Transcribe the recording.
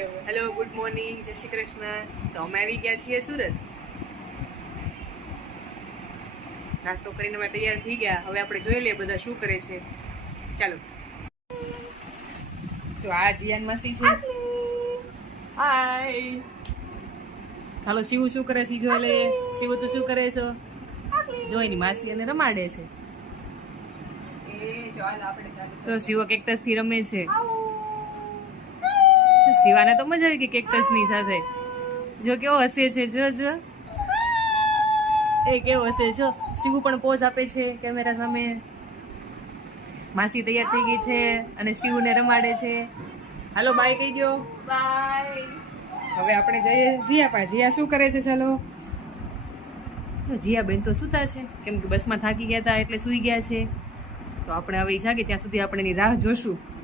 Hello, good morning, જય શ્રી કૃષ્ણ. તો અમે આવી ગયા છીએ સુરત. નાસ્તો કરીને અમે તૈયાર થઈ ગયા. હવે આપણે જોઈ લઈએ બધા શું કરે છે. ચાલો. જો આ જીયાન માસી છે. હાય. હાલો, શિવ શું કરે છે જોઈ લઈએ. શિવ તું શું કરે છો? જો એની માસી અને રમાડે છે. તો શિવ કેક્ટસ થી રમે છે. શિવાને તો મજા આવી ગઈ કેક્ટસ ની સાથે. જો કેવો હસે છે, જો એ કેવો હસે. જો શિવ પણ પોઝ આપે છે કેમેરા સામે. માસી તૈયાર થઈ ગઈ છે અને શિવને રમાડે છે. હાલો બાય કહી દો. બાય. હવે આપણે જઈએ જીયા પાસે. જીયા શું કરે છે? ચાલો. જીયા બેન તો સુતા છે કેમ કે બસમાં થાકી ગયા હતા એટલે સુઈ ગયા છે. તો આપણે હવે જાગે ત્યાં સુધી આપણે એની રાહ જોશું.